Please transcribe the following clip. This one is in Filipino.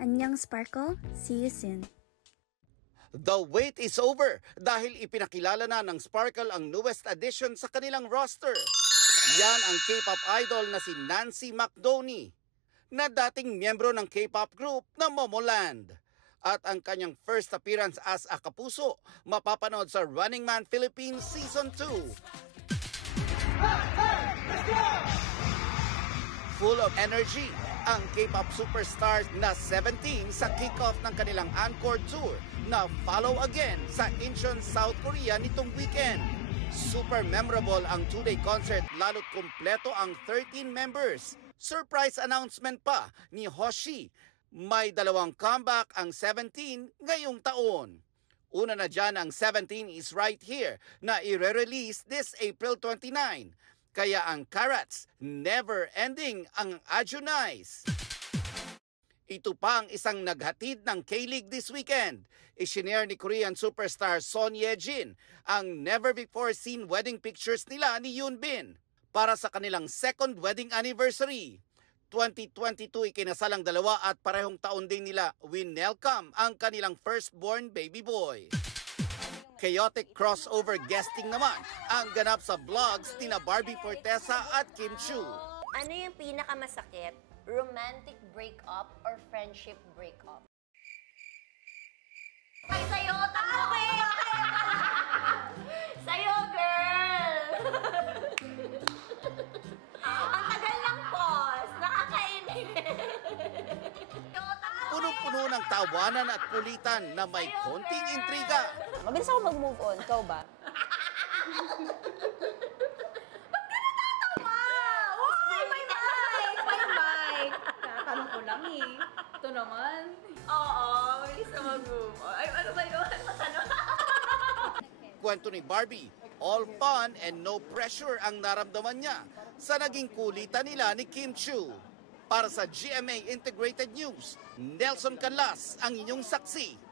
Annyeong Sparkle, see you soon. The wait is over dahil ipinakilala na ng Sparkle ang newest addition sa kanilang roster. Yan ang K-pop idol na si Nancy McDonagh, na dating miyembro ng K-pop group na Momoland. At ang kanyang first appearance as a kapuso mapapanood sa Running Man Philippines Season 2. Full of energy, ang K-pop superstars na 17 sa kick-off ng kanilang encore tour na follow again sa Incheon, South Korea nitong weekend. Super memorable ang 2-day concert lalo't kumpleto ang 13 members. Surprise announcement pa ni Hoshi. May dalawang comeback ang 17 ngayong taon. Una na dyan ang 17 is Right Here na i-release this April 29. Kaya ang Carats, never ending ang Adjunice. Ito pa ang isang naghatid ng K-League this weekend. Isinare ni Korean superstar Son Ye-jin ang never-before-seen wedding pictures nila ni Yoon Bin para sa kanilang second wedding anniversary. 2022 ikinasal ang dalawa at parehong taon din nila winelcome ang kanilang firstborn baby boy. Chaotic crossover guesting naman ang ganap sa vlogs ni Barbie Fortesa at Kim Chiu. Ano yung pinakamasakit? Romantic breakup or friendship breakup? Ay, sa'yo! Okay! Sa'yo, girl! Ang tagal ng pause. Nakakainis. Punong-puno ng tawanan at kulitan na may konting intriga. Mabilis ako mag-move on. Ikaw ba? Ba't ka natatawa? Uy, may mic! May mic! Tatanong ko lang eh. Ito naman. Oo, mabilis na mag-move on. Ay, ano ba yun? Matanong? Kwento ni Barbie, all fun and no pressure ang naramdaman niya sa naging kulitan nila ni Kim Chiu. Para sa GMA Integrated News, Nelson Canlas ang inyong saksi.